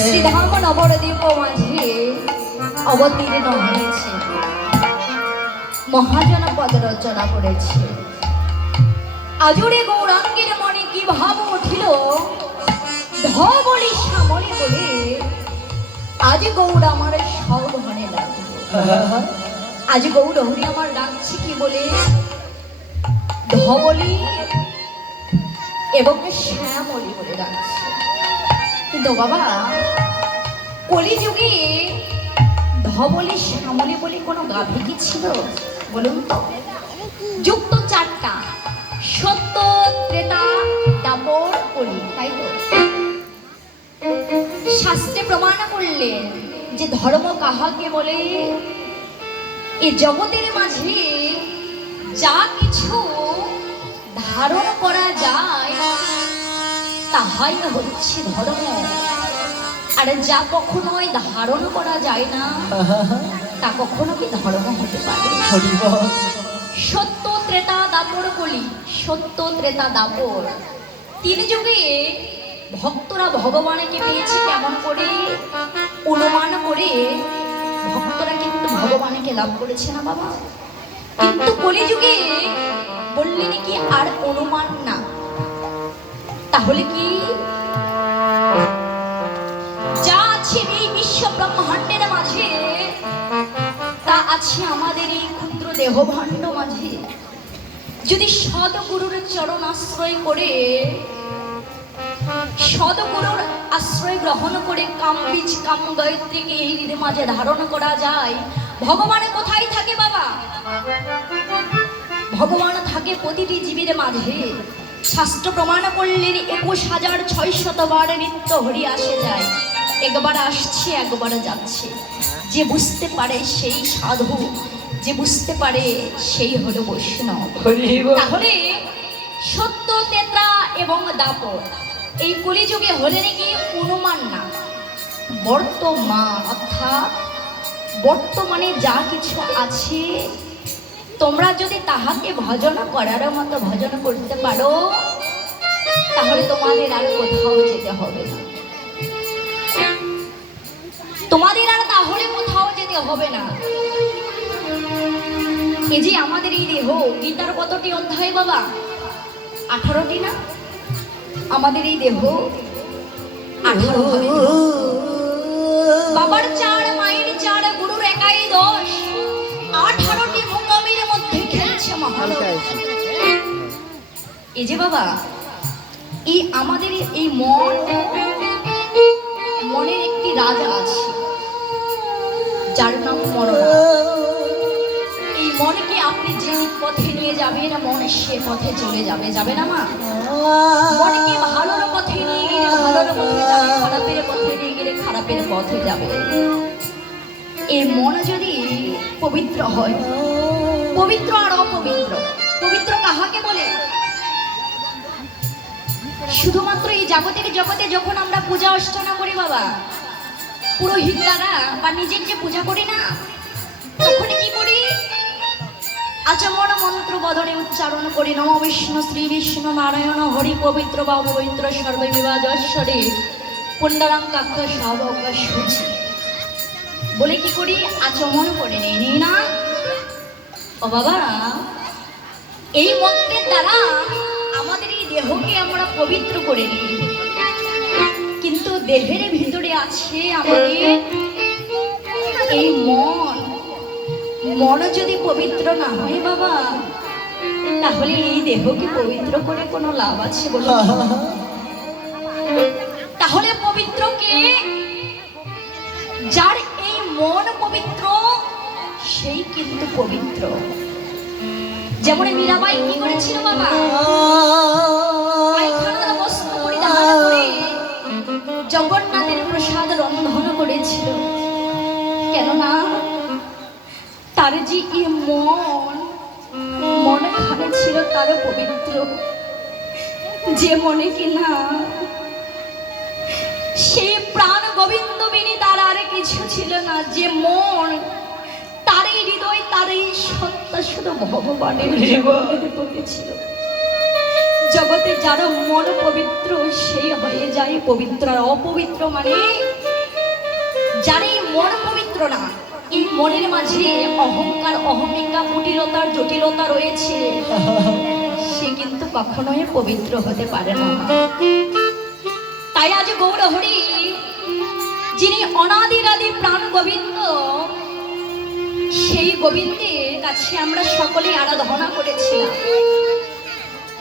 শ্রীধাম নবদ্বীপ মাঝে অবতীর্ণ হয়েছে, মহাজনপদ রচনা করেছে। আজুরে গৌরাঙ্গের মনে কি ভাব উঠিল, ধবলি শ্যামলি বলে আজ গৌর আমার সৌধনে লাগলো। আজ গৌর হরি আমার ডাকছে কি বলে, ধবলি এবং শ্যামলি বলে ডাকছে। কিন্তু বাবা, কলিযুগে ধবলি শ্যামলি বলে কোনো গাভী কি ছিল বলুন তো? যুক্ত চারটা, সত্য, ত্রেতা, দাপর, কলি, তাই তো? শাস্ত্রে প্রমাণ করলেন যে ধর্ম কাহাকে বলে, এই জগতের মাঝে যা কিছু ধারণ করা যায় তাহাই হচ্ছে ধর্ম, আর যা কখনোই ধারণ করা যায় না তা কখনো কি ধর্ম হতে পারে? সত্য, ত্রেতা, দাপর, কলি। সত্য, ত্রেতা, দাপর তিন যুগে ভক্তরা ভগবানকে পেয়েছে কেমন করে? অনুমান করে ভক্তরা কিন্তু ভগবানকে লাভ করেছে না বাবা। কিন্তু কলিযুগে বললেন কি আর অনুমান না, তাহলে কি যা আছে এই বিশ্ব ব্রহ্মাণ্ডের মাঝে তা আছে আমাদের এই ক্ষুদ্র দেহভাণ্ড মাঝে। যদি সদ্গুরুর চরণ আশ্রয় করে, সদ্গুরুর আশ্রয় গ্রহণ করে কামবীজ কাম গায়ত্রীকে এই মাঝে ধারণ করা যায়, ভগবান কোথায় থাকে বাবা? ভগবান থাকে প্রতিটি জীবের মাঝে। শাস্ত্র প্রমাণ করলেন 21,600 বার নিত্য হরি আসে যায়, একবার আসছে একবার যাচ্ছে। যে বুঝতে পারে সেই সাধু, যে বুঝতে পারে সেই হলো বৈষ্ণব। তাহলে সত্য, ত্রেতা এবং দাপর এই কলিযুগে হলেন কি অনুমান না, বর্তমান, অর্থাৎ বর্তমানে যা কিছু আছে তোমরা যদি তাহাকে ভজন করার মতো ভজন করতে পারো, তাহলে তোমাদের আর কোথাও যেতে হবে না। তোমাদের আর তাহলে কোথাও যেতে হবে না। এই যে আমাদের এই দেহ, গীতার কতটি অধ্যায় বাবা? 18টি না? আমাদের এই দেহ 18 ভাবে। বাবার 4, মায়ের 4, গুরুর একাই 10, 18টি মোকামের মধ্যে খেলছে মহালয়। এই যে বাবা, এই আমাদের এই মন, মনের একটি রাজা আছে যার নাম মনরা। এই মনকে আপনি যে পথে নিয়ে যাবেন, মন সে পথে চলে যাবে, যাবে না মা? মনকে ভালোর পথে নিয়ে গেলে ভালোর পথে যাবে, খারাপের পথে নিয়ে গেলে খারাপের পথে যাবে। এই মন যদি পবিত্র হয়, পবিত্র আর অপবিত্র, পবিত্র কাহাকে বলে? শুধুমাত্র এই জাগতিক জগতে যখন আমরা পূজা অর্চনা করি বাবা, পুরোহিত দ্বারা বা নিজের যে পূজা করি না, তখন কি করি? আচমন মন্ত্র বদনে উচ্চারণ করি, নম বিষ্ণু শ্রী বিষ্ণু নারায়ণ হরি পবিত্র বা পবিত্র সর্বে বিভাজস্বরে পুণ্ডরাং কাক্ষ সবক সূচি বলে কি করি? আচমন করে নেই না ও বাবা। এই মন্ত্রের দ্বারা আমাদের এই দেহকে আমরা পবিত্র করে নিই, কিন্তু দেহের ভিতরে আছে আমাদের এই মন। মন যদি পবিত্র না হয় বাবা, তাহলে এই দেহকে পবিত্র করে কোনো লাভ আছে বলো? তাহলে পবিত্র কে? যার এই মন পবিত্র সেই কিন্তু পবিত্র। যেমন মীরাবাই কি করেছিল বাবা? পায়খানার বস্ত্র পরিধান করে জগন্নাথের প্রসাদ রন্ধন করেছিল। কেননা তার যে এই মনখানে ছিল তার পবিত্র, যে মনে কিনা সেই প্রাণ গোবিন্দ বিনি তার আর কিছু ছিল না, যে মন তার এই হৃদয় তার এই সত্তা শুধু ভগবানের প্রতি ছিল। জগতে যার মন পবিত্র সেই হয়ে যায় পবিত্র। আর অপবিত্র মানে যার এই মন পবিত্র না, এই মনের মাঝে অহংকার, অহমিকা, কুটিলতার জটিলতা রয়েছে, সে কিন্তু কখনোই পবিত্র হতে পারে না। তাই আজ গৌর হরি যিনি অনাদির আদি প্রাণ গোবিন্দ, সেই গোবিন্দের কাছে আমরা সকলে আরাধনা করেছিলাম।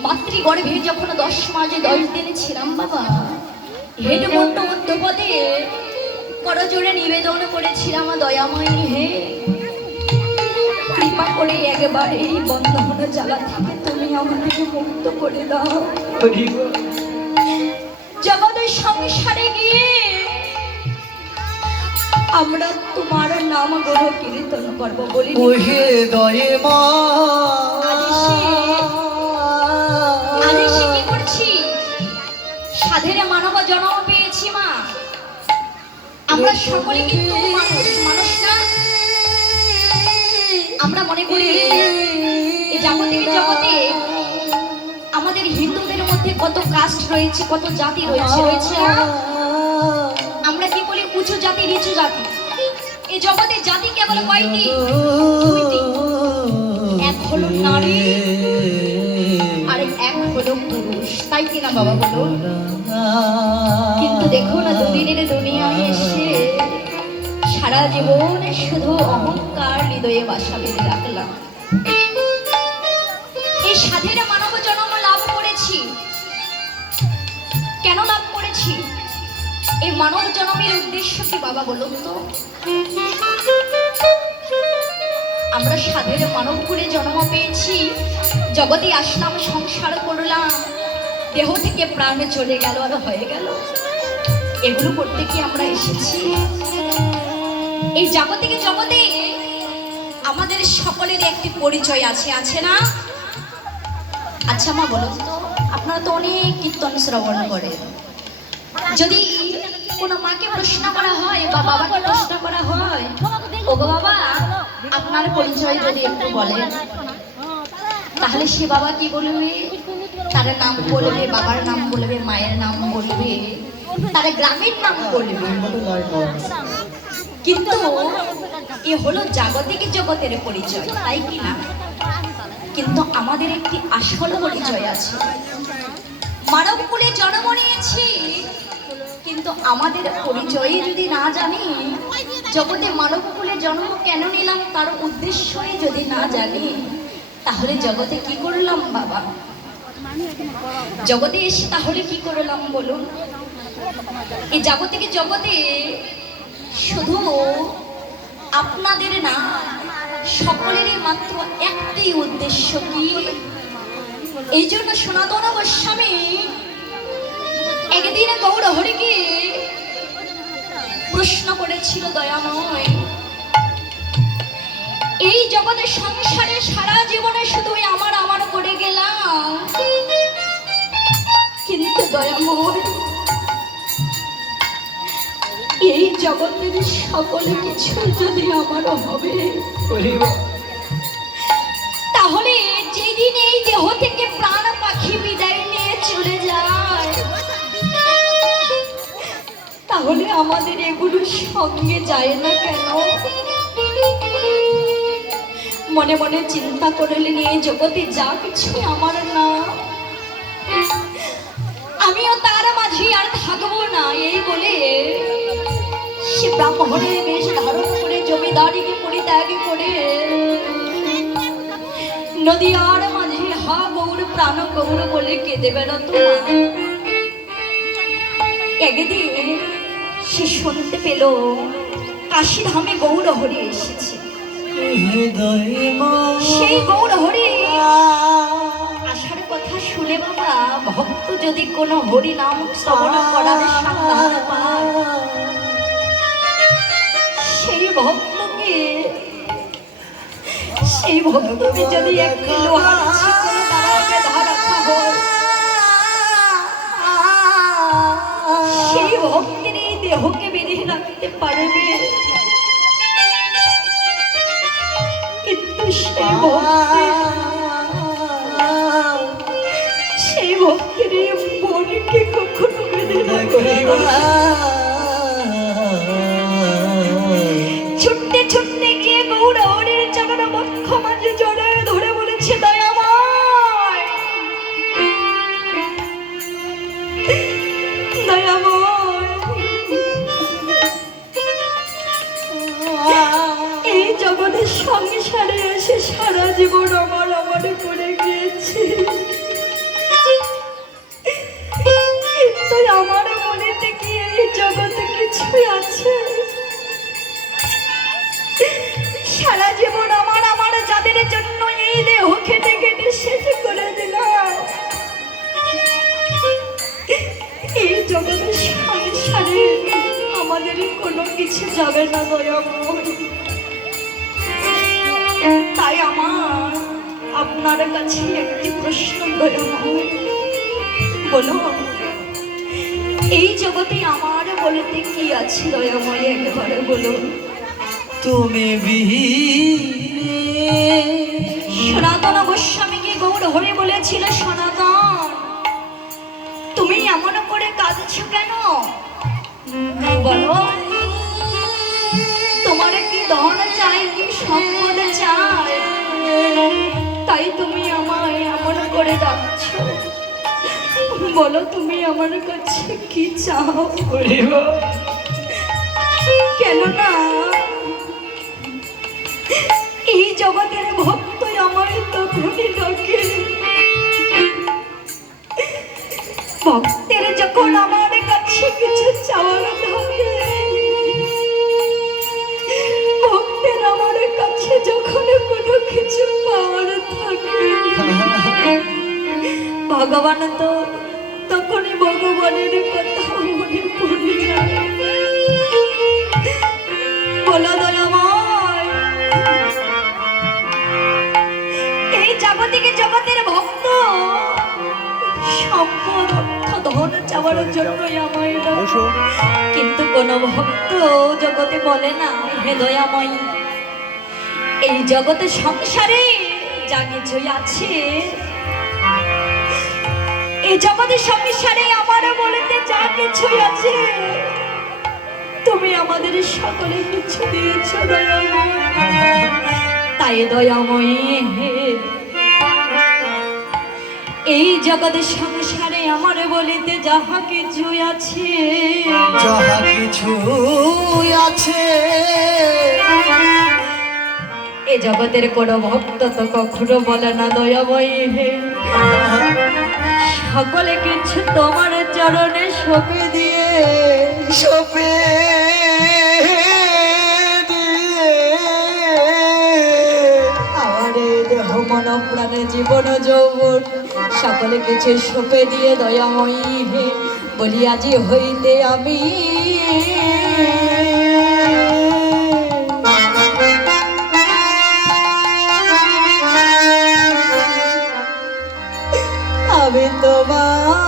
মাতৃগর্ভে যখন 10 মাস 10 দিন ছিলাম বাবা, হেডমন্ড উদ্যোপদে করজোড়ে নিবেদন করেছিলাম, দয়াময়ী হে, কৃপা করে একবার এই বন্ধন জ্বালা থেকে তুমি আমাদেরকে মুক্ত করে দাও। জগতের সংসারে গিয়ে আমরা তোমার নাম গুণ কীর্তন করবো বলি। কি করছি? সাধের মানব জন্ম পেয়েছি মা, আমরা সকলে কিন্তু মানুষ না। আমরা মনে করি এই জাগতিক জগতে আমাদের হিন্দুদের মধ্যে কত কাস্ট রয়েছে, কত জাতি রয়েছে, রয়েছে না? আমরা কি বলি উঁচু জাতি, নিচু জাতি। এই জগতে জাতি কেবল কয়টি? 2টি। এক হলো নারী আর এক হলো পুরুষ, তাই কিনা বাবা বলো? কিন্তু দেখো না, দুদিনের দুনিয়ায় এসে সারা জীবন শুধু অহংকার হৃদয়ে বাসা বেঁধে রাখলাম। এই সাধের মানব জন্ম লাভ করেছি, কেন লাভ করেছি? এই মানব জন্মের উদ্দেশ্য কি বাবা বলুন তো? আমরা সাধের মানব কুলে জন্ম পেয়েছি, জগতে আসলাম, সংসার করলাম, দেহ থেকে প্রাণে চলে গেল আর হয়ে গেল, এগুলো করতে কি আমরা এসেছি? এই জাগতিক জগতে আমাদের সকলের একটি পরিচয় আছে, আছে না? আচ্ছা মা বলুন তো, আপনারা তো অনেক কীর্তন শ্রবণ করেন, যদি কোনো মাকে প্রশ্ন করা হয় বা বাবাকে প্রশ্ন করা হয়, ও বাবা আপনার পরিচয় যদি একটু বলেন, তাহলে সে বাবা কি বলবে? তার নাম বলবে, বাবার নাম বলবে, মায়ের নাম বলবে, তার গ্রামের নাম বলবে। কিন্তু এ হলো জাগতিক জগতের পরিচয়, তাই কি না? কিন্তু আমাদের একটি আসল পরিচয় আছে। মানব কুলে জন্ম নিয়েছি, কিন্তু আমাদের পরিচয় যদি না জানি, জগতে মানব কুলে জন্ম কেন নিলাম তার উদ্দেশ্যই যদি না জানি, তাহলে জগতে কি করলাম বাবা? জগতে এসে তাহলে কি করলাম বলুন? এই জাগতিক জগতে শুধু আপনাদের না, সকলেরই মাত্র একটি উদ্দেশ্য, কি? এই জন্য সনাতন গোস্বামী একদিন গৌর হরিকে প্রশ্ন করেছিল, দয়াময়, এই জগতের সংসারে সারা জীবনে শুধু আমার আমার করে গেলাম, কিন্তু দয়াময় এই জগতের সকলে কিছু যদি আমার হবে, তাহলে যেদিন এই দেহ থেকে প্রাণ পাখি বিদায় নিয়ে চলে যায়, তাহলে আমাদের এগুলো সঙ্গে যায় না কেন? মনে মনে চিন্তা করলেন, এই জগতে যা কিছু আমার না, আমিও তার মাঝে আর থাকবো না। এই বলে সে ব্রাহ্মণের বেশ ধারণ করে জমিদারিকে পরিত্যাগ করে নদীয়ার মাঝে হা গৌর প্রাণ গৌর বলে কেঁদে বেড়াতো। একদিন সে শুনতে পেল কাশী ধামে গৌর হরি এসেছে। সেই গৌর হরি আসার কথা শুনে বাবা ভক্ত যদি কোনো হরি নাম শ্রবণ করার সাধ্য পায়, সেই ভক্তকে যদি একটি লোহার শিকল দ্বারা বেঁধে রাখা হয়, সেই ভক্তের এই দেহকে বেঁধে রাখতে পারবে, কিন্তু সেই ভক্তের এই মনকে কখনো বেঁধে রাখবে না। ছুটতে ছুটতে গিয়ে গৌর হরির চরণ বক্ষ মাঝে জড়ায় ধরে বলেছে, দয়াময় এই জগতের সংসারে এসে সারা জীবন আমার করে গিয়েছে, কিন্তু আমার মনেতে কি এই জগতে কিছুই আছে? সারা জীবন আমার যাদের জন্য এই দেহ খেটে খেটে শেষ করে দিলাম, এই জগতের সংসারে আমাদের কোনো কিছু যাবে না দয়াময়। তাই আমার আপনার কাছে একটি প্রশ্ন দয়াময়, বলুন এই জগতে আমার বলতে কি আছে দয়াময়, একবারে বলুন। তুমি সনাতন গোস্বামীকে গৌর হরি বলেছিল, সনাতন তুমি এমন করে কাঁদছো কেন? বলো তোমার কি ধন চাই, কি সম্পদ চাই, তাই তুমি আমায় এমন করে ডাকছো? বলো তুমি আমার কাছে কি চাও? কেননা এই জগতের ভক্ত আমায় তখনই ডাকে, ভক্তের যখন আমার কাছে কিছু চাওয়ার থাকে, ভক্তের আমার কাছে যখন কোনো কিছু পাওয়ার থাকে, ভগবান তো তখনই ভগবানের কথা মনে পড়ে যায়। বলো দয়াময় এই জাগতিকে জগতের ভক্ত সম্পদ অর্থ ধন চাওয়ার জন্যই আমায় ডাকে, কিন্তু কোন ভক্ত জগতে বলে না, হে দয়াময় এই জগতে সংসারে যা কিছুই আছে, এই জগতের সংসারে আমার বলতে যা কিছুই আছে, তুমি আমাদের সকলে কিছু দিয়েছ দয়াময়। তাই দয়াময় এই জগতের সংসারে আমার বলিতে যাহা কিছু আছে, যাহা কিছু আছে, এ জগতের কোনো ভক্ত তো কখনো বলে না দয়াময় সকলে কিছু তোমার চরণে সঁপে দিয়ে, সপে আমার দেহ মন প্রাণে জীবন যৌবন সকলে কিছু সঁপে দিয়ে দয়াময়ী হে বলি আজি হইতে আমি তোমার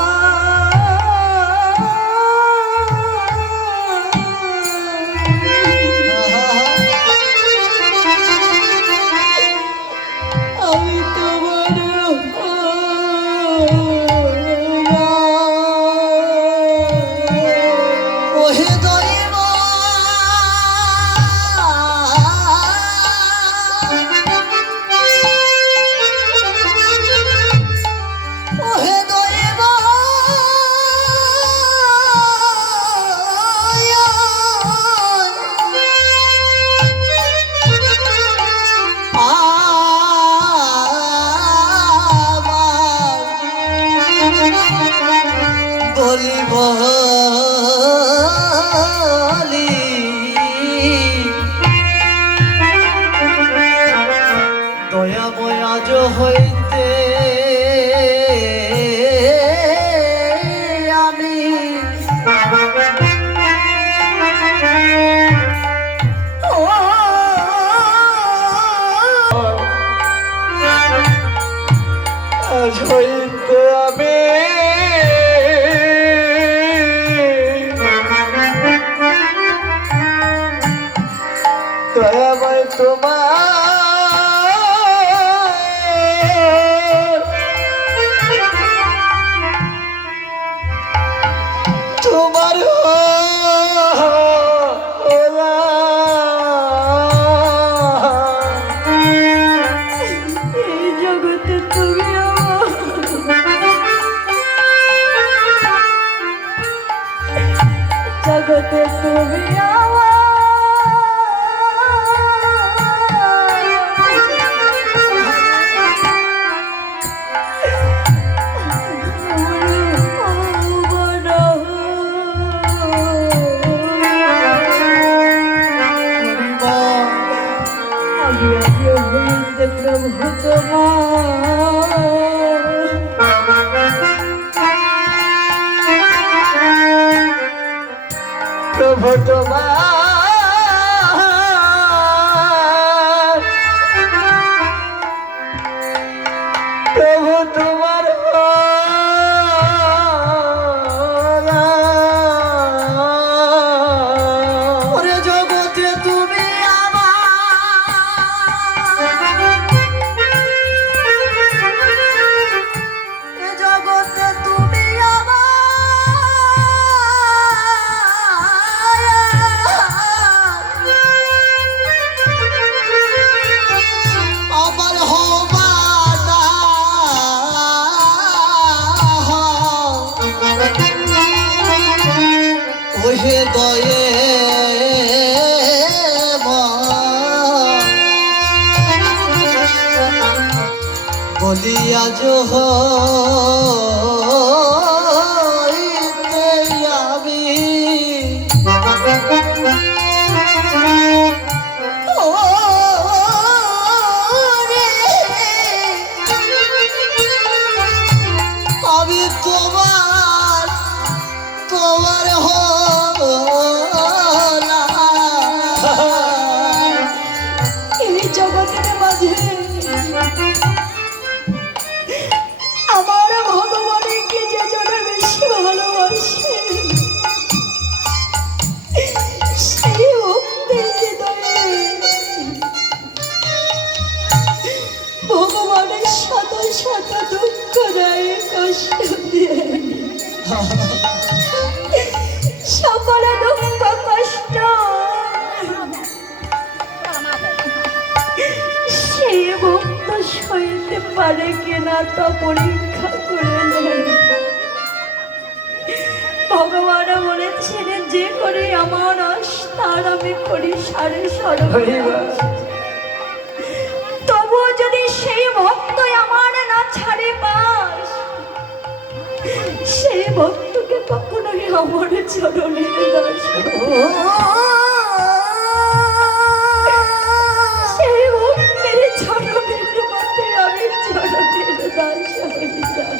জগতে তুমি প্রভু তোমার প্রভু তোমার ওরে জগতে তুমি এ জগতে তুমি আমার হবা না ওহে দয়ে বলিয়া জহ আমি ও রে, আমি তোমার তোমার হলা এই জগতের মাঝে আমার ভগবানকে যে জনে বেশি ভালোবাসে সেই ভক্তির হৃদয়ে ভগবানের শত শত দুঃখ দেয়, কষ্ট দেয়, সকল দুঃখ কষ্ট সেই ভক্ত সইতে পারে কিনা তা পরীক্ষা করে নেন। ভগবান বলেছেন যে করে আমার আশ তার আমি করি সাড়ে সর্বনাশ। তবুও যদি সেই ভক্ত আমার না ছাড়ে পাশ, সেই ভক্তকে কখনোই আমার চরণের দর্শন, সেই ভক্তের চরণের মধ্যে আমি চরণের দর্শন চাই।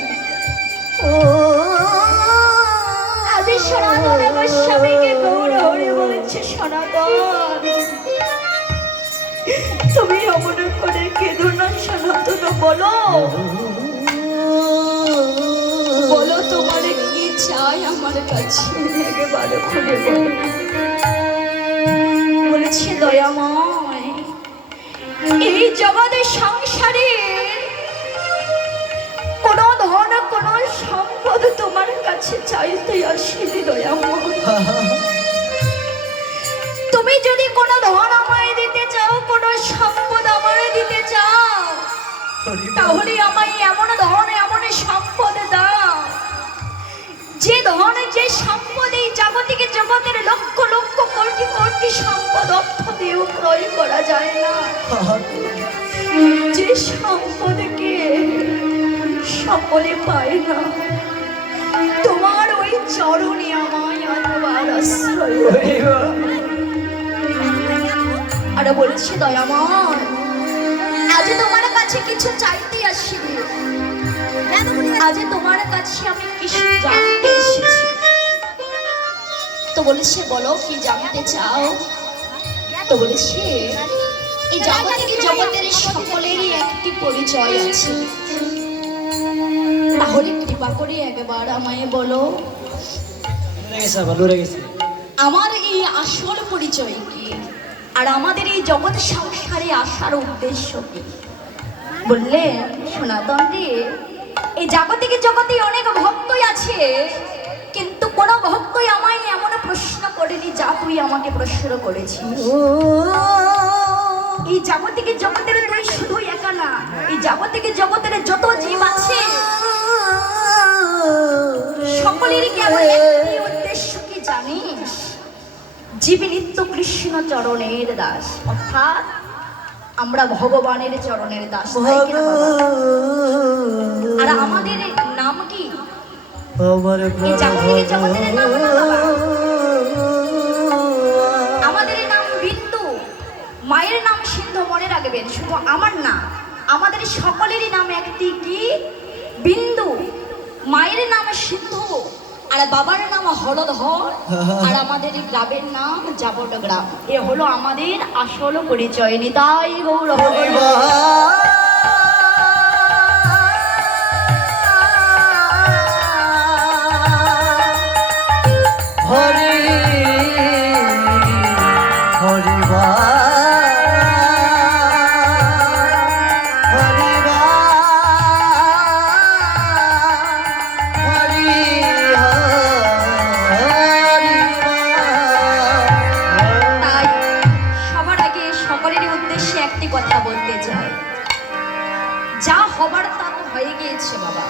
আদি সনাতন গোস্বামীকে গৌর হরি বলেছে, সনাতন তুমি অমন করে কেঁদো না সনাতন, বলো বলো তোমার কি চাই আমার কাছে, একেবারে খুলে বলো। বলেছে দয়াময় এই জগতের সংসারে কোন ধন কোন সম্পদ তোমার কাছে চাইতে আসিনি দয়াময়। তুমি যদি কোনো ধন আমায় দিতে চাও, কোনো সম্পদ আমায় দিতে চাও, তাহলে আমায় এমন ধন এমন সম্পদ দাও যে ধন যে সম্পদ এই জাগতিক জগতের লক্ষ লক্ষ কোটি কোটি সম্পদ অর্থ দিয়েও ক্রয় করা যায় না, যে সম্পদকে সকলে পায় না। তোমার ওই চরণে আমায় আনবার আশ্রয়। আর বলেছি দয়াময় আজ তোমার কাছে কিছু চাইতে আসিনি, আজ তোমার কাছে আমি কিছু জানতে এসেছি। তো বলেছে বলো কি জানতে চাও? তো বলেছে এই জাগতিক জগতের সকলেরই একটি পরিচয় আছে, তাহলে কৃপা করে একবার আমায় বলো আমার এই আসল পরিচয় কি, আর আমাদের এই জগৎ সংসারে আসার উদ্দেশ্য কি। বললেন সনাতন রে, এই জাগতিক জগতে অনেক ভক্তই আছে, কিন্তু কোন ভক্তই আমায় এমন প্রশ্ন করেনি যা তুই আমাকে প্রশ্ন করেছিস। এই জাগতিক জগতের তুই শুধু একা না, এই জাগতিক জগতের যত জীব আছে সকলেরই কেবল একটি উদ্দেশ্য কি জানিস? জীব নিত্য কৃষ্ণ চরণের দাস, অর্থাৎ আমরা ভগবানের চরণের দাস, তাই কি না বাবা? আর আমাদের নাম কি? আমার এই জাগতিক জগতের নাম না বাবা। আমাদের নাম বিন্দু, মায়ের নাম সিন্ধু, মনে রাখবেন। শুধু আমার না, আমাদের সকলেরই নাম একটি, কি? বিন্দু। মায়ের নাম সিন্ধু, আর বাবার নাম হলধর, আর আমাদের গ্রামের নাম জাবট গ্রাম। এ হলো আমাদের আসল পরিচয়। নিতাই গৌর হরি। হরি হরিবা হরিবা হরি তাই সবার আগে সকলেরই উদ্দেশ্যে একটি কথা বলতে চাই। যা হবার তা তো হয়ে গিয়েছে বাবা,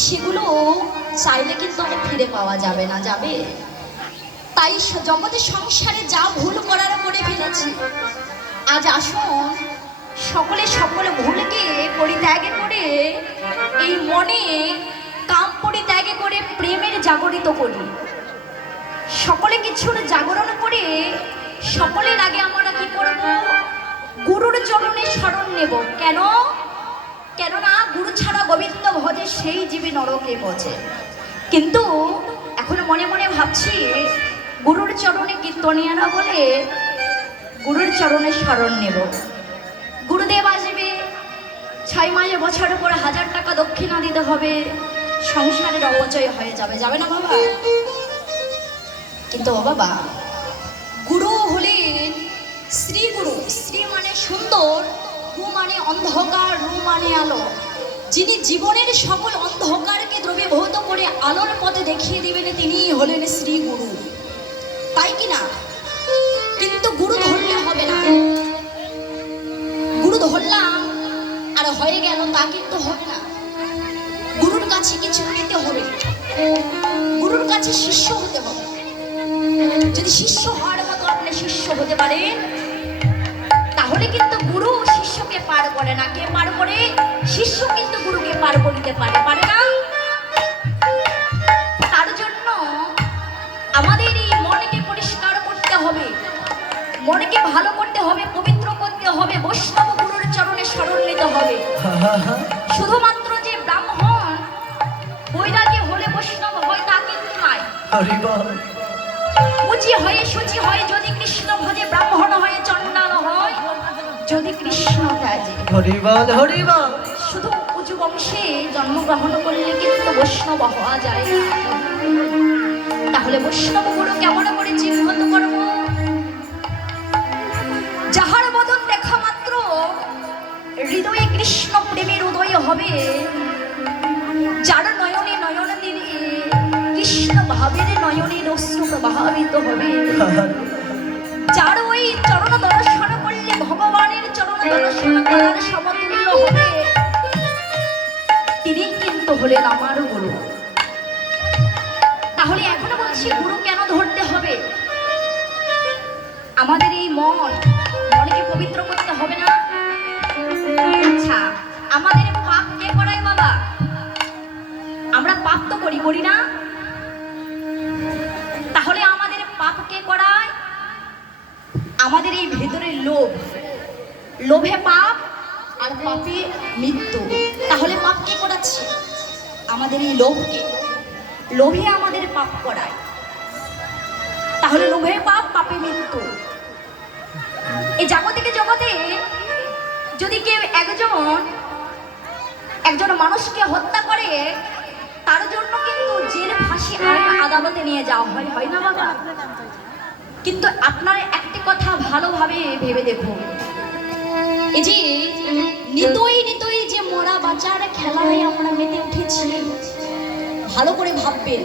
সেগুলো চাইলে কিন্তু আর ফিরে পাওয়া যাবে না, যাবে? তাই জগতের সংসারে যা ভুল করার করে ফেলেছি, আজ আসুন সকলে সকল ভুলকে পরিত্যাগ করে এই মনে কাম পরিত্যাগ করে প্রেমের জাগরিত করি। সকলে কিছুর জাগরণ করে সকলের আগে আমরা কি করব? গুরুর চরণে শরণ নেব। কেন? কেননা গুরু ছাড়া গোবিন্দ ভজে সেই জীবে নরকে পচে। কিন্তু এখন মনে মনে ভাবছি, গুরুর চরণে কীর্তনিয়ারা বলে গুরুর চরণে শরণ নেব। গুরুদেব আসবে, 6 মাসে বছর পর 1000 টাকা দক্ষিণা দিতে হবে, সংসারের অপচয় হয়ে যাবে, যাবে না বাবা? কিন্তু ও বাবা, গুরু হলেন শ্রী গুরু। শ্রী মানে সুন্দর, গু মানে অন্ধকার, রু মানে আলো। যিনি জীবনের সকল অন্ধকারকে দ্রবীভূত করে আলোর পথে দেখিয়ে দিবেন, তিনিই হলেন শ্রী গুরু, তাই কি না? কিন্তু গুরু ধরলে হবে না। গুরু ধরলাম আর হয়ে গেল তা কিন্তু হবে না। গুরুর কাছে কিছু নিতে হবে, গুরুর কাছে শিষ্য হতে হবে। যদি শিষ্য হওয়ার মতো আপনি শিষ্য হতে পারেন, তাহলে কিন্তু গুরু শিষ্যকে পার করে না। কে পার করে? শিষ্য কিন্তু গুরুকে পার করিতে পারে, পারে না? তার জন্য আমাদের এই মনকে পরিষ্কার করতে হবে, মনকে ভালো করতে হবে, পবিত্র করতে হবে, বৈষ্ণব গুরুর চরণে শরণ নিতে হবে। শুধুমাত্র যে ব্রাহ্মণ বৈরাগী হলে বৈষ্ণব হয় তা কিন্তু নয়। উচি হয়ে শুচি হয় যদি কৃষ্ণ ভজে, ব্রাহ্মণ হয়ে চণ্ডাল হয় যদি কৃষ্ণ ত্যাজে। হরিবল হরিবল। শুধু উঁচু বংশে জন্মগ্রহণ করলে কিন্তু বৈষ্ণব হওয়া যায় না। তাহলে বৈষ্ণব গুরু কেমন করে চিহ্নিত করব? যাহার বদন দেখা মাত্র হৃদয়ে কৃষ্ণ প্রেমের উদয় হবে, যার নয়নে নয়ন দিনে কৃষ্ণ ভাবের নয়নের অশ্রু প্রবাহিত হবে, যার ওই চরণ দর্শন করলে ভগবানের চরণ দর্শন করার সমতুল্য হবে, তিনি কিন্তু হলেন আমার গুরু। তাহলে এখনো বলছি, গুরু কেন ধরতে হবে? আমাদের এই মনকে পবিত্র করতে হবে না? আচ্ছা, আমাদের পাপ কে করায় বাবা? আমরা পাপ তো করি না? তাহলে আমাদের পাপ কে করায়? আমাদের এই ভেতরের লোভ, লোভে পাপ আর পাপে মৃত্যু। তাহলে পাপ কে করাচ্ছে? আমাদের এই লোভকে, লোভে আমাদের পাপ করায়। তাহলে লোভে পাপ, পাপে মৃত্যু। এই জাগতিক জগতে যদি কেউ একজন মানুষকে হত্যা করে, তার জন্য কিন্তু জেল, ফাঁসি, আইন, আদালতে নিয়ে যাওয়া হয়, হয় না বাবা? কিন্তু আপনার একটি কথা ভালোভাবে ভেবে দেখুন, এই যে নিতই যে মরা বাঁচার খেলায় আমরা মেতে উঠেছি, ভালো করে ভাববেন।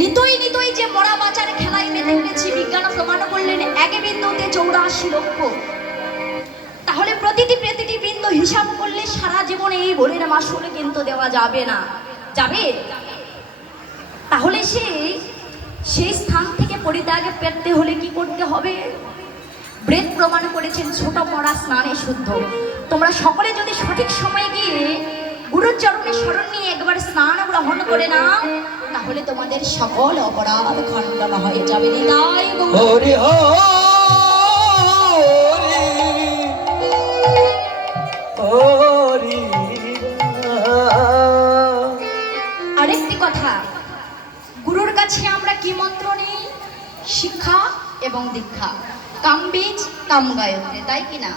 নিতই যে মরা বাঁচার খেলায় মেতে উঠেছি, বিজ্ঞান প্রমাণ করলেন 1 বিন্দুতে 84 লক্ষ। তাহলে প্রতিটি বিন্দু হিসাব করলে সারা জীবনে এই ভুলের মাসুল কিন্তু দেওয়া যাবে না, যাবে? তাহলে সেই স্থান থেকে পরিত্যাগে পেতে হলে কি করতে হবে? ব্রেদ প্রমাণ করেছেন ছোট মরা স্নানে শুদ্ধ। তোমরা সকলে যদি সঠিক সময়ে গিয়ে গুরুর চরণে শরণ নিয়ে একবার স্নান গ্রহণ করে না, তাহলে তোমাদের সকল অপরাধ খণ্ডন হয়ে যাবে। নিতাই গৌর হরি হরি হরি। আরেকটি কথা, গুরুর কাছে আমরা কি মন্ত্র নিই? শিক্ষা এবং দীক্ষা, কাম বীজ কাম গায়ত্রী, তাই কি না?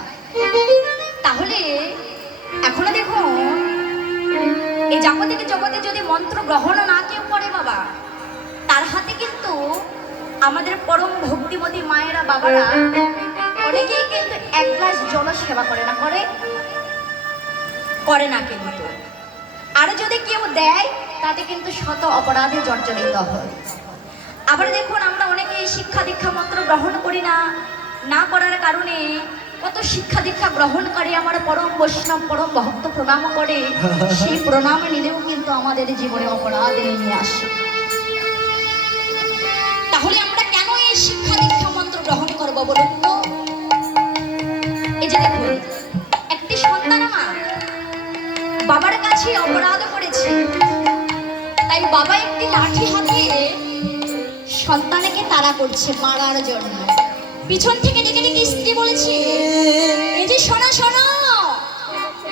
তাহলে এখনো দেখুন, এই জাগতিক জগতে যদি মন্ত্র গ্রহণ না কেউ করে বাবা, তার হাতে কিন্তু আমাদের পরম ভক্তিমতী মায়েরা বাবারা অনেকেই কিন্তু এক গ্লাস জল সেবা করে না, করে না কিন্তু। আর যদি কেউ দেয় তাতে কিন্তু শত অপরাধে জর্জরিত হয়। আবার দেখুন, আমরা অনেকে শিক্ষা দীক্ষা মন্ত্র গ্রহণ করি না, না করার কারণে কত শিক্ষা দীক্ষা গ্রহণ করে আমার পরম বৈষ্ণব পরম ভক্ত প্রণাম করে, সেই প্রণাম নিলেও কিন্তু আমাদের জীবনে অপরাধ নিয়ে আসে। তাহলে আমরা কেন এই শিক্ষা দীক্ষা মন্ত্র গ্রহণ করবো বলুন তো? এই যে দেখুন, একটি সন্তান আমার বাবার কাছে অপরাধ করেছে, তাই বাবা একটি লাঠি হাতে সন্তানকে তাড়া করছে মারার জন্য। পিছন থেকে ডেকে ডেকে স্ত্রী বলেছে, এই যে শোনো শোনো,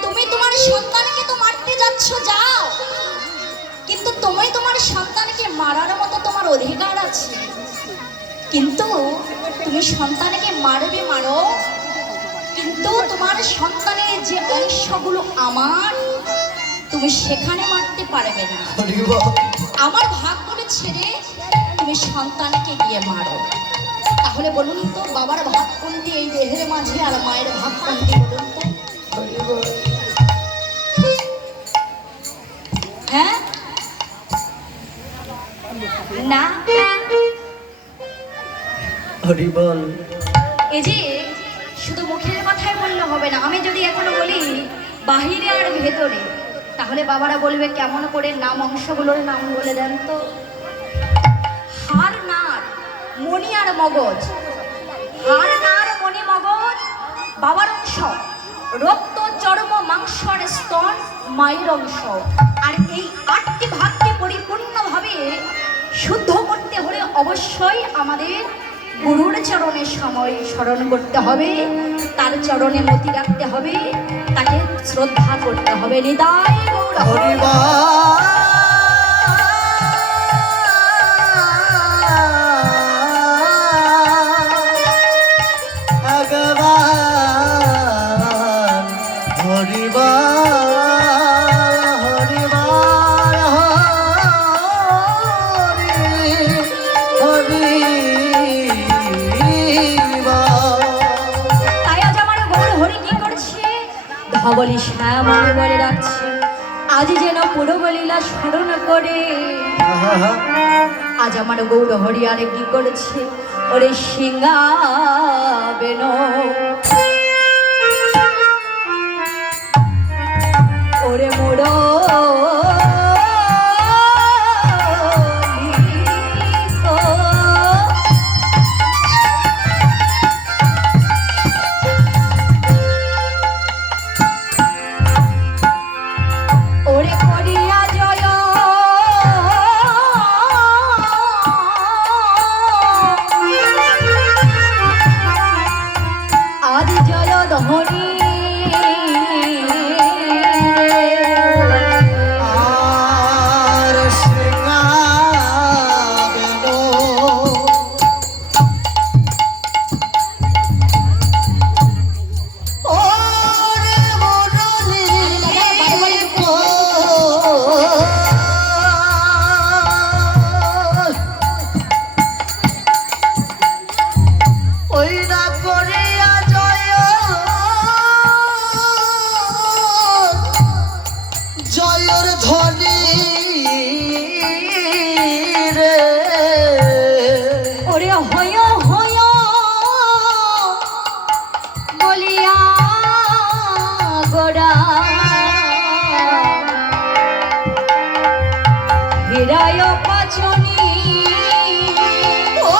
তুমি তোমার সন্তানকে তো মারতে যাচ্ছ, যাও, কিন্তু তুমি তোমার সন্তানকে মারার মতো তোমার অধিকার আছে, কিন্তু তুমি সন্তানকে মারবে মারো, কিন্তু তোমার সন্তানের যে অংশগুলো আমার, তুমি সেখানে মারতে পারবে না। আমার ভাগগুলো ছেড়ে তুমি সন্তানকে গিয়ে মারো। তাহলে বলুন তো, বাবার ভাগ কোনটি এই দেহের মাঝে, আর মায়ের ভাগ কোনটি বলুন তো? হ্যাঁ না? হরি বল। এই যে শুধু মুখের কথাই বললে হবে না, আমি যদি এখনো বলি বাহিরে আর ভেতরে, তাহলে বাবারা বলবে কেমন করে, নাম অংশগুলোর নাম বলে দেন তো। হাড় নাড় মণি আর মগজ, হাড় নাড় মণি মগজ বাবার অংশ, রক্ত চর্ম মাংস আর স্তন মায়ের অংশ। আর এই 8টি ভাগকে পরিপূর্ণভাবে শুদ্ধ করতে হলে অবশ্যই আমাদের গুরুর চরণে সময় স্মরণ করতে হবে, তার চরণে মতি রাখতে হবে, তাকে শ্রদ্ধা করতে হবে। নিতাই গৌর হরি বল। ভগবান হরি বল, হরি বল, হরি বল। তাই আজ আমার গৌর হরি কি করছে? ধবলি শ্যামল বলে রাখছে, আজ যেন পুরো লীলা স্মরণ করে। আজ আমার গৌর হরি আরে কি করেছে? ওরে সিংহাবেন, ওরে মোড় ওরে করিয়া জয়, আজ জয় ধনী আর সিংহাবেন, ওরে মুরলী ওই না করিয়া জয়, জয়ের ধ্বনি রে। ওরে হয় হয় বলিয়া গোড়া হীরায় পাচনি, ও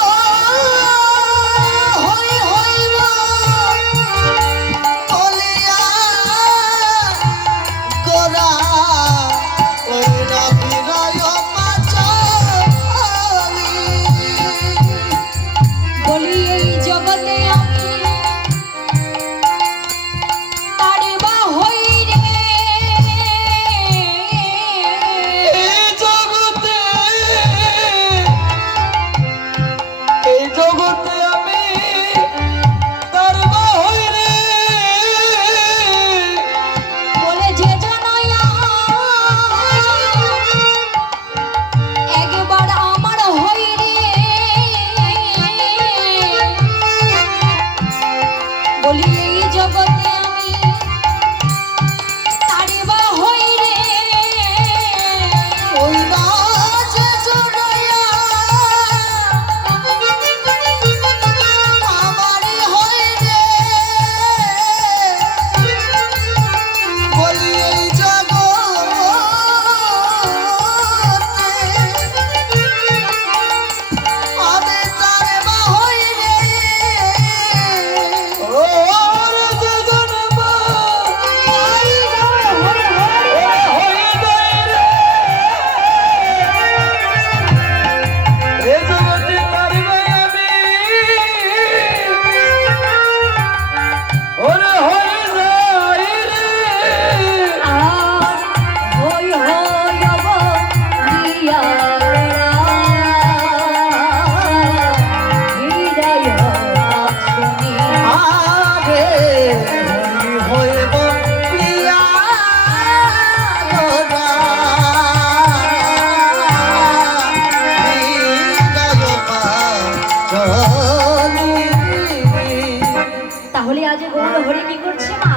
তাহলে আজ গৌর হরি কি করছে মা?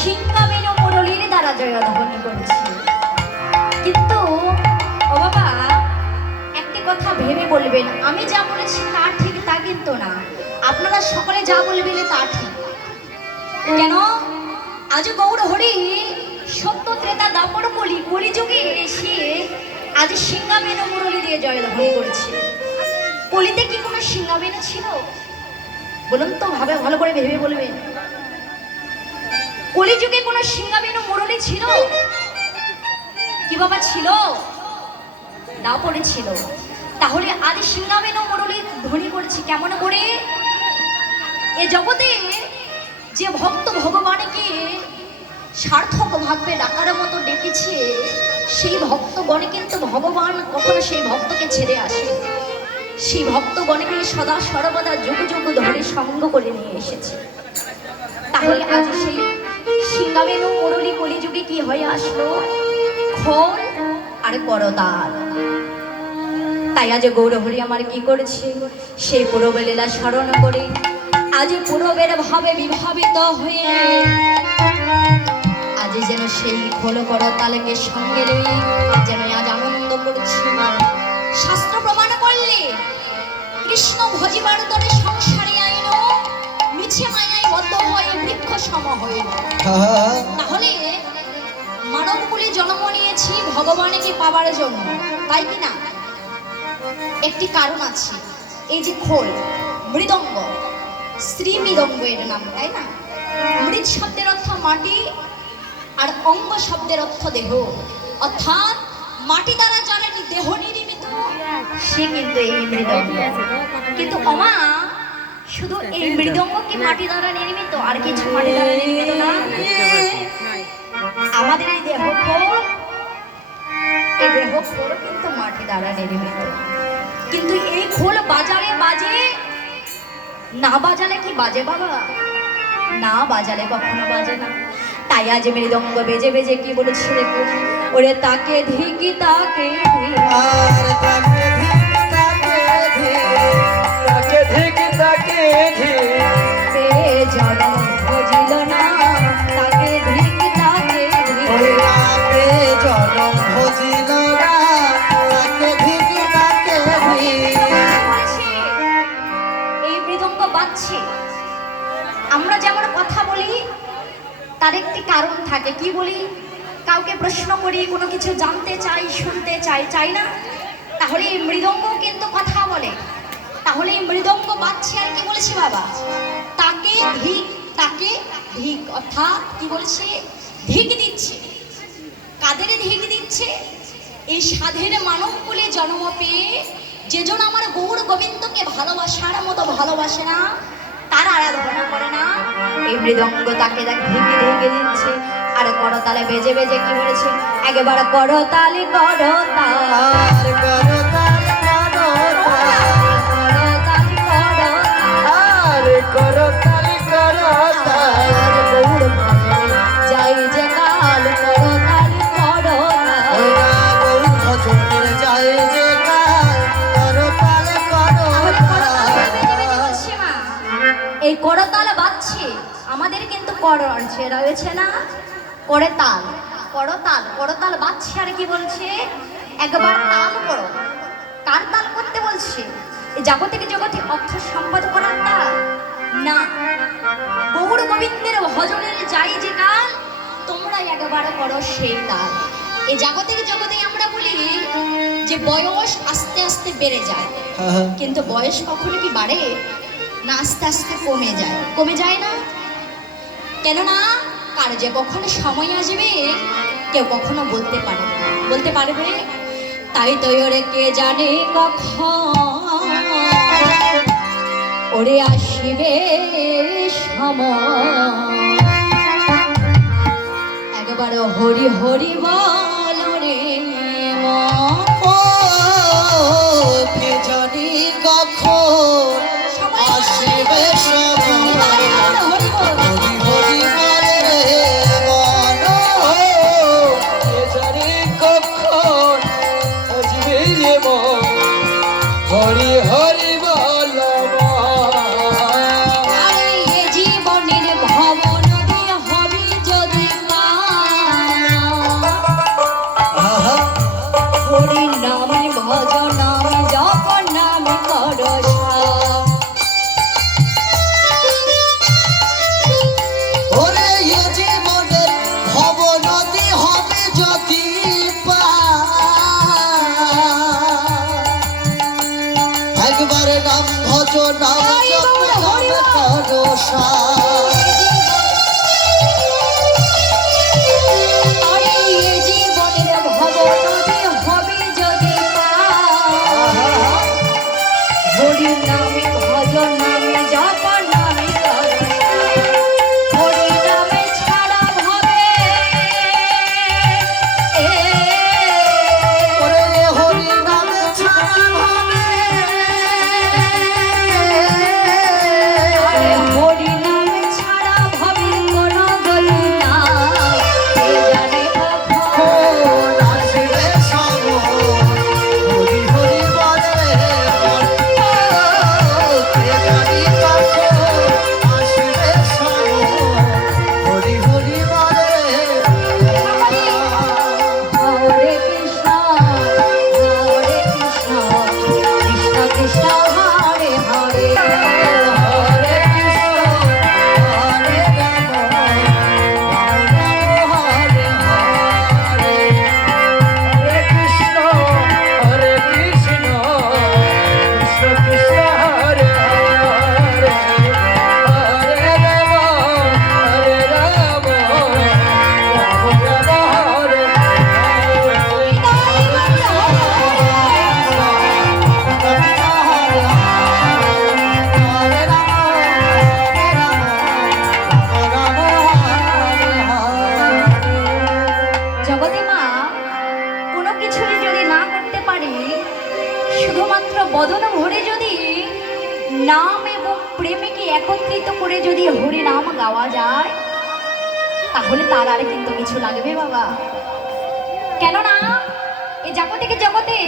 সিংহাবেন মুরলীর দ্বারা জয়ধ্বনি করছে। কিন্তু ও বাবা, একটি কথা ভেবে বলবেন, আমি যা বলেছি তা ঠিক তা কিন্তু না, আপনারা সকলে যা বলবেন তা ঠিক। কেন? আজ গৌর হরি সত্য ত্রেতা দাপর কলিযুগে এসে আজ সিংহাবেন মুরলী দিয়ে জয়ধ্বনি করছে। কলিতে কি কোনো সিংহাবেন ছিল? বলুন তো, ভালো করে ভেবে বলবেন। কলিযুগে কোনো সিংহাবেন মুরলী ছিল কি বাবা? ছিল? দাপরে ছিল। তাহলে আজ সিংহাবেন মুরলী ধ্বনি করছে কেমন করে? এ জগতে যে ভক্ত ভগবানকে সার্থক ভাবে ডাকার মতো ডেকেছে, সেই ভক্তগণে কিন্তু ভগবান কখনো সেই ভক্তকে ছেড়ে আসে। সেই ভক্তগণকে সদা সর্বদা যুগ যুগ ধরে সঙ্গ করে নিয়ে এসেছে। তাহলে আজ সেই সিংহাবেন মুরলী কলিযুগে কি হয়ে আসলো? খোল আর করতাল। তাই আজ গৌরহরি আমার কি করেছে? সেই পূর্বের লীলা স্মরণ করে আজ পূর্বের ভাবে বিভাবিত হয়ে আজ যেন সেই খোল করতালকে সঙ্গে নিয়ে যেন আজ আনন্দ করছি। শাস্ত্র প্রমাণ করলে কৃষ্ণ ভজিবার তরে সংসারে আইন মিছে মায়ায় বদ্ধ হয়ে বৃক্ষ সম হইল। তাহলে মানবকুলে জন্ম নিয়েছি ভগবানকে পাবার জন্য, তাই কি না? একটি কারণ আছে। এই যে খোল, মৃদঙ্গ, শ্রী মৃদঙ্গ এর নাম, তাই না? মৃৎ শব্দের অর্থ মাটি আর অঙ্গ শব্দের অর্থ দেহ, অর্থাৎ মাটি দ্বারা যারা দেহ নির্মিত সে কিন্তু এই মৃদঙ্গ। কিন্তু অমা, শুধু এই মৃদঙ্গ কি মাটি দ্বারা নির্মিত? আর কিছু মাটি দ্বারা নির্মিত না। আমাদের এই দেহ খোল, এই দেহ খোল কিন্তু মাটি দ্বারা নির্মিত। কিন্তু এই খোল বাজারে বাজে, না বাজালে কি বাজে বাবা? না বাজালে কখনো বাজে না। তাই আজ মৃদঙ্গ বেজে বেজে কি বলেছে দেখো, ওরে তাকে ধিকি তাকে জনম ভজিল না, তাকে ধিকি তাকে জনম ভজিল না, তাকে ধিকি তাকে এই মৃদঙ্গ বাজছে। আমরা যেমন কথা বলি তার একটি কারণ থাকে। কি বলি? কাউকে প্রশ্ন করি, কোনো কিছু জানতে চাই, শুনতে চাই, চাই না? তাহলে এই মৃদঙ্গ কিন্তু কথা বলে। তাহলে এই মৃদঙ্গ বাজছে আর কি বলেছে বাবা? তাকে ধিক, তাকে ধিক, অর্থাৎ কি বলছে? ধিক দিচ্ছে। কাদের ধিক দিচ্ছে? এই সাধের মানব কুলে জন্ম পেয়ে যেজন আমার গৌর গোবিন্দকে ভালোবাসার মতো ভালোবাসে না, তার আরাধনা করে না, এই মৃদঙ্গ তাকে ঢেকে ঢেকে দিচ্ছে। আর করতালে বেজে বেজে কি বলেছে? একবার করতালি করতাল যাই যে কাল করতালি এই করতাল বাজছে। আমাদের কিন্তু কর রয়েছে না, করে তাল, করতাল, করতাল বাজছে। আর কি বলছে? একবার তাল করো। কার তাল করতে বলছে? এই জাগতিক জগতে অর্থ সম্পদ করার তাল না, গৌর গোবিন্দের ভজনের যাই যে কাল, তোমরা একবার করো সেই তাল। এই জাগতিক জগতে আমরা বলি যে বয়স আস্তে আস্তে বেড়ে যায়, কিন্তু বয়স কখনো কি বাড়ে না? আস্তে আস্তে কমে যায়। কমে যায় না? কেননা কার যে কখনো সময় আসবে কেউ কখনো বলতে পারবে না। বলতে পারবে? তাই তো ওরে কে জানে কখন ওরে আসিবে সময়। একবার হরি হরি বল রে মন। কে জানি কখন আসিবে সময়। হরি হরি বলে রে মন, কে জানি কখন আসিবে রে মন। হরি হরি বল হরে নাম ভজ নাম জপ নাম করো সার। আরে এই জীবনের ভবনদে হবে যদি পার, হরির নামে ভজন নামে জপ নামে করো সার। হরির নামে ছাড়া ভবে ওরে হরি নামে ছাড়া হবে, আরে হরি নামে ছাড়া ভবে কোনো গতি নাই, কে জানে কখন কোন আসবে সময়, হরি হরি বলে বলে, কে জানি কখন আসবে সময়, হরি হরি বলে বলে। হরে কৃষ্ণ কৃষ্ণ কৃষ্ণ হরে হরে, হরে কৃষ্ণ হরে রাম রাম হরে হরে, হরে কৃষ্ণ হরে কৃষ্ণ কৃষ্ণ কৃষ্ণ হরে হরে, হরে রাম রাম রাম হরে জগতে মা কোনো কিছুই যদি না করতে পারে, শুধুমাত্র বদন ভরে যদি নাম এবং প্রেমকে একত্রিত করে যদি হরি নাম গাওয়া যায়, তাহলে তার আর কিন্তু কিছু লাগবে বাবা। কেননা এই জাগতিকে জগতে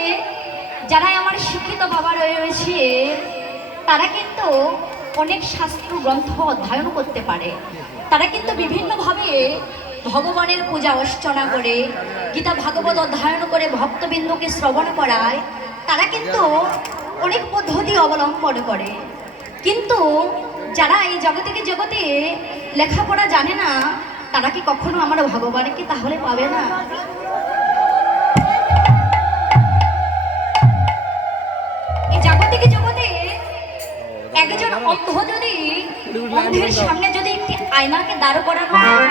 যারা আমার শিক্ষিত বাবা রয়েছে, তারা কিন্তু অনেক শাস্ত্র গ্রন্থ অধ্যয়ন করতে পারে। তারা কিন্তু বিভিন্নভাবে ভগবানের পূজা অর্চনা করে, গীতা ভাগবত অধ্যয়ন করে ভক্তবৃন্দকে শ্রবণ করায়। তারা কিন্তু অনেক পদ্ধতি অবলম্বন করে, কিন্তু যারা এই জগতিকে জগতে লেখাপড়া জানে না, তারা কি কখনো আমার ভগবানকে তাহলে পাবে না? এই জাগতিকে জগতে একজন অন্ধ যদি অন্ধের সামনে যদি একটি আয়নাকে দাঁড় করানো হয়,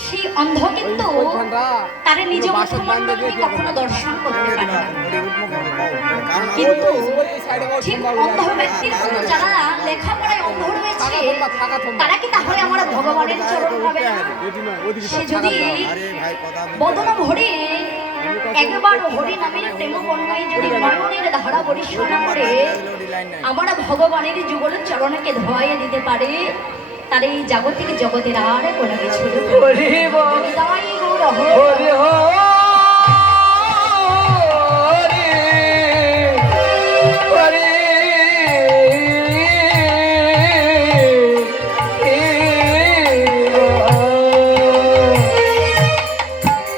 সেই অন্ধ কিন্তু তার নিজ মুখমণ্ডলকে কখনো দর্শন করতে পারে না। কিন্তু ঠিক অন্ধ ব্যক্তির মতো যারা লেখাপড়ায় অন্ধ রয়েছে, তারা কি তাহলে আমার ভগবানের চরণ পাবে না? সে যদি বদন ভরে একবার হরি নামের প্রেম বন্যায় যদি নয়নের ধারা পরিশোনা করে আমার ভগবানের যুগল চরণকে ধোয়াইয়া দিতে পারে, তার এই জাগতিক জগতের আর কোনো কিছু নেই। হৃদয় গৌর হরি।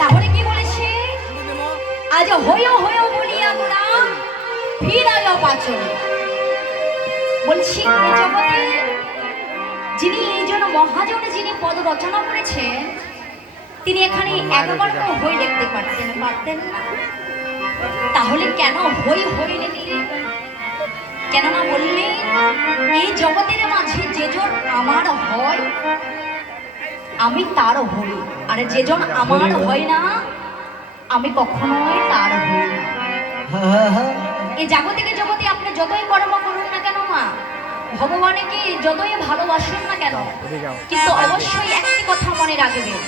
তাহলে কি বলেছে? আজ হইও হইও বলিয়া গোড়া ফিরায় পাচন। বলছি এই জগতে যিনি এই জন্য মহাজন, যিনি পদ রচনা করেছেন, তিনি এখানে একবার তো হই লিখতে পারতেন না? তাহলে কেন হই হই লিখলেন? কেন না বললেন এই জগতের মাঝে যেজন আমার হয় আমি তার হই, আর যেজন আমার হয় না আমি কখনোই তার হই না। এই জাগতিকে জগতে আপনি যতই কর্ম করুন না কেন মা, ভগবানকে যতই ভালোবাসেন না কেন, কিন্তু অবশ্যই একটি কথা মনে রাখবেন,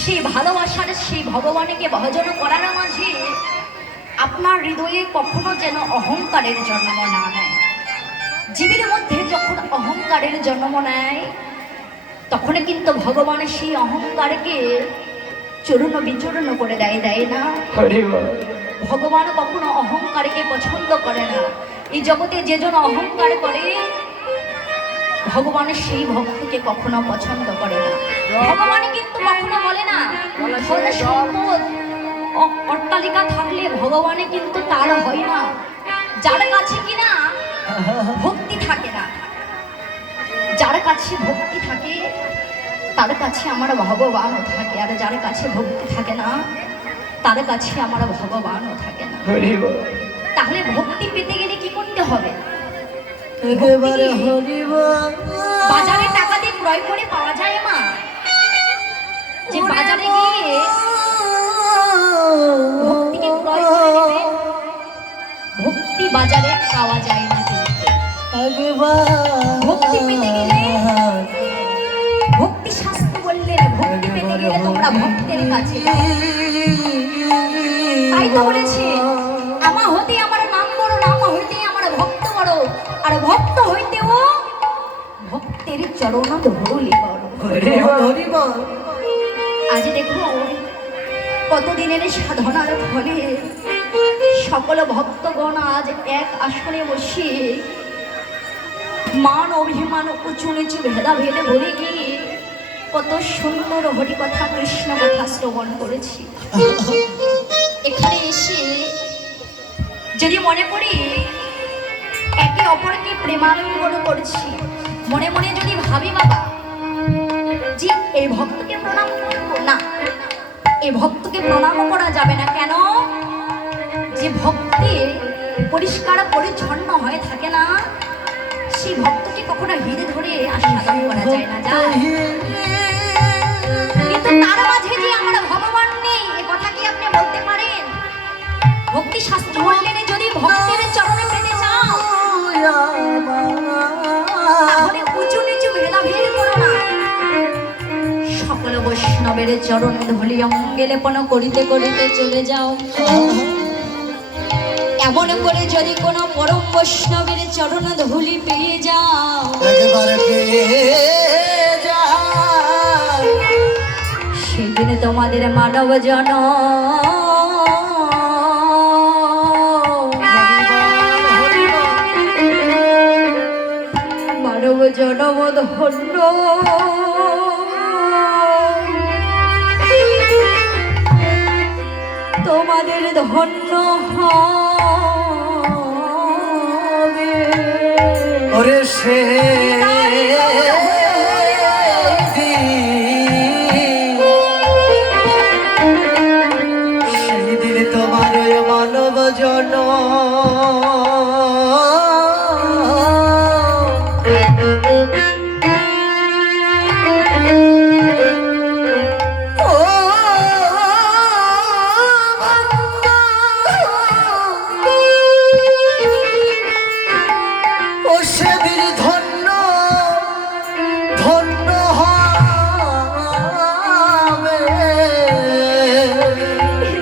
সেই ভালোবাসার সেই ভগবানকে ভজন করার মাঝে আপনার হৃদয়ে কখনো যেন অহংকারের জন্ম না নেয়। জীবের মধ্যে যখন অহংকারের জন্ম নেয়, তখন কিন্তু ভগবান সেই অহংকারকে চূর্ণ বিচূর্ণ করে দেয় না? ভগবান কখনো অহংকারকে পছন্দ করে না। এই জগতে যেজন অহংকার করে, ভগবান সেই ভক্তকে কখনো পছন্দ করে না। ভগবান কিন্তু কখনো বলে না ধন সম্পদ অট্টালিকা থাকলে ভগবানে কিন্তু তার হয় না। যার কাছে কিনা ভক্তি থাকে না, যার কাছে ভক্তি থাকে তার কাছে আমার ভগবানও থাকে, আর যার কাছে ভক্তি থাকে না তার কাছে আমার ভগবানও থাকে না। তাহলে ভক্তি পেতে গেলে কি করতে হবে? একেবারে হরিবল বাজারে টাকা দিয়ে ক্রয় করে পাওয়া যায় মা, যে বাজারে গিয়ে ভক্তিকে ক্রয় করে নেবে, ভক্তি বাজারে পাওয়া যায় না। ভক্তি পেতে গেলে, ভক্তি শাস্ত্র বললেন ভক্তি পেতে গেলে তোমরা ভক্তের কাছে যাও। তাই তো বলেছে, আমা হতে আমার নাম বড়, নাম হইতে আমার ভক্ত বড়, আর ভক্ত হইতেও ভক্তের চরণ ধরলি বড়। হরিবল আজ দেখো কতদিনের সাধনার ফলে সকল ভক্তগণ আজ এক আসনে বসে মান অভিমান উঁচু নিচু ভেদাভেদ ভরে গিয়ে কত সুন্দর হরিকথা কৃষ্ণ কথা শ্রবণ করেছি। এখানে এসে যদি মনে করি একে অপরকে প্রেমালিঙ্গন করছি, মনে মনে যদি ভাবি বাবা যে এই ভক্তকে প্রণাম করবো না, এই ভক্তকে প্রণাম করা যাবে না। কেন? যে ভক্তি পরিষ্কার পরিচ্ছন্ন হয়ে থাকে না, সেই ভক্তকে কখনো হৃদে ধরে আস্বাদন করা যায় না, যায়। কিন্তু তার মাঝে যে আমার ভগবান নেই, এ কথা কি আপনি বলতে পারেন? ভক্তি শাস্ত্র বললেন যদি ভক্তের চরণে পেতে চাও তাহলে উঁচু নিচু ভেদাভেদ করো না, সকল বৈষ্ণবের চরণ ধলি অঙ্গেলেপন করিতে করিতে চলে যাও। এমন করে যদি কোনো পরম বৈষ্ণবের চরণ ধুলি পেয়ে যাও, একেবারে পেয়ে যাও, সেদিন তোমাদের মানব জন মানব জনম ধন্য তোমাদের ধন্য হবে। ওরে সে সেদিন তোমার মানব জন সেদিন ধন্য ধন্য হবে।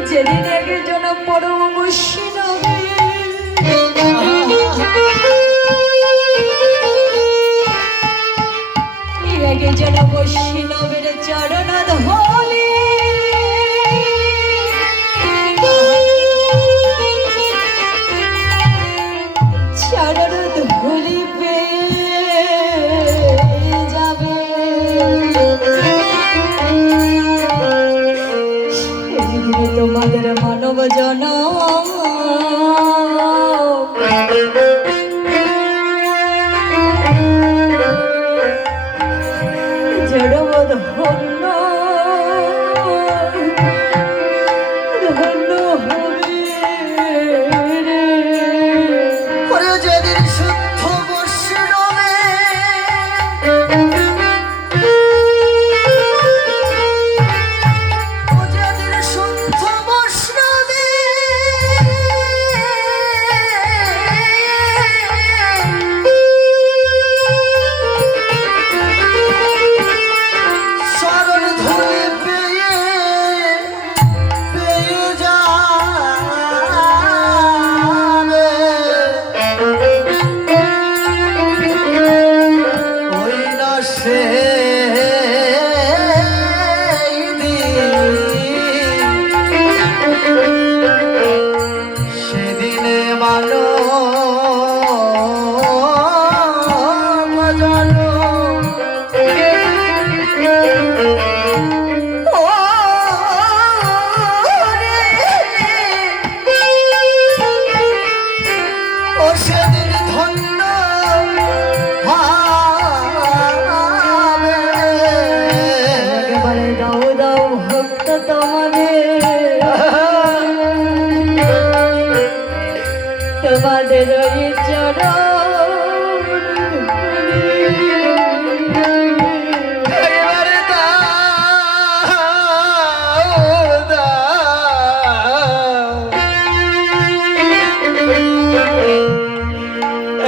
যেদিন একজন পরম বৈষ্ণবে একজন বৈষ্ণবের চরণ ধলি চরণ ধলি পেয়ে যাবে, সেদিন তোমাদের মানব জন জড়ব ধন্য ধন্য হবে রে। ওরে যেদিন শুদ্ধ বৈষ্ণবে যেদিন শুদ্ধ বৈষ্ণবে একবারে দাও দাও,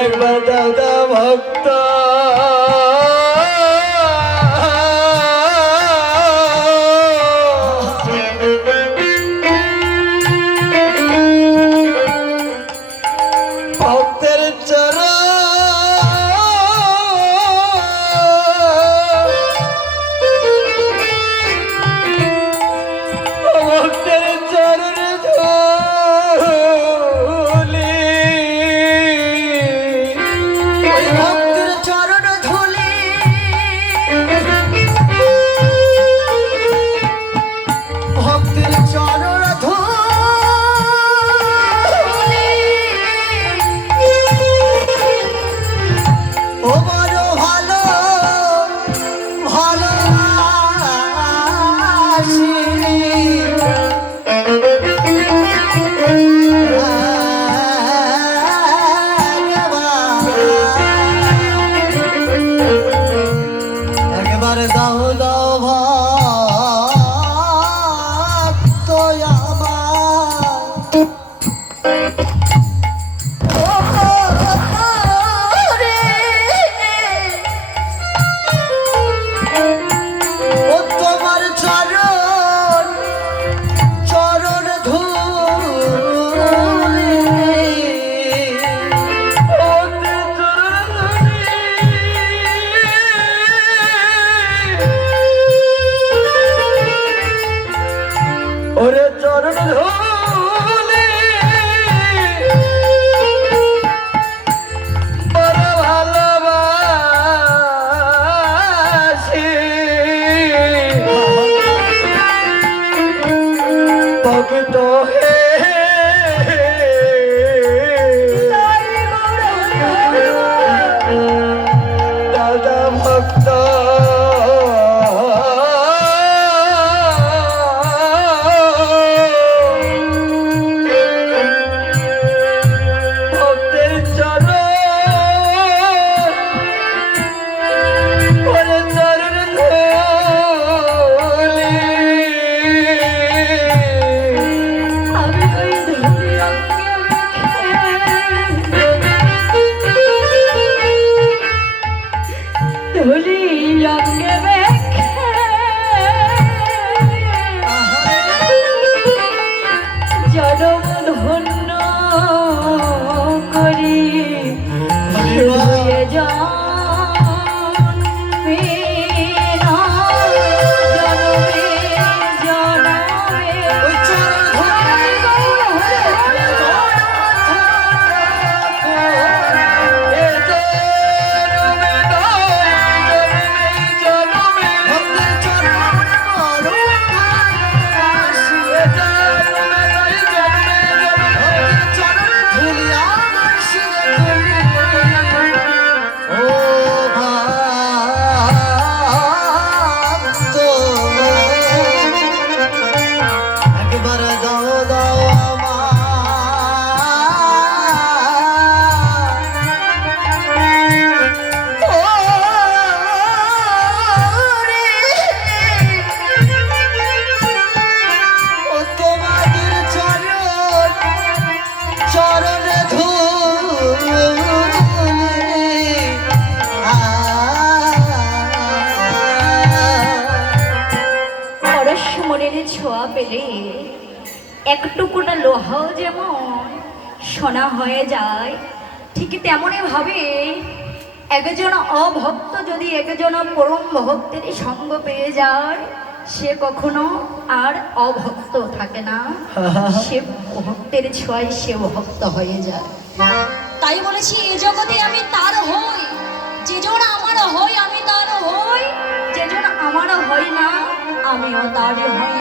একবার দাও দাও ভক্ত ভক্তের ভক্তের চরণ ধুলি, ভক্তের চরণ ধুলি, ভক্তের চরণ ধুলি, ও বড় ভালো ভালোবাসি, একবার দাও দাও ভক্ত ও তোমার চরণ চরণ ধুলি, ওরে চরণ ধুলি বড় ভালোবাসি, ভক্ত হে দাদা ভক্ত ভক্তের চরণ ওরে চরণ ধুলি, আমি ওই ধুলি অঙ্গে ধুলি অঙ্গে জনম ধন্য করি হয়ে জন্মে না, জনমে জনমে ওই চরণ একবার দাও দাও তোমাদের চরণ চরণ ধুলি, পরশমণির ছোঁয়া পেলে একটুকুটা লোহাও যেমন সোনা হয়ে যায়, ঠিক তেমনই ভাবে একজন অভক্ত যদি একজন পরম ভক্তের সঙ্গ পেয়ে যায়, সে কখনো আর অভক্ত থাকে না, সে ভক্তের ছোঁয়ায় সে ভক্ত হয়ে যায়। তাই বলেছি এ জগতে আমি তার হই, যেজন আমার হই আমি তার হই, যেজন আমার হই না আমিও তার হই।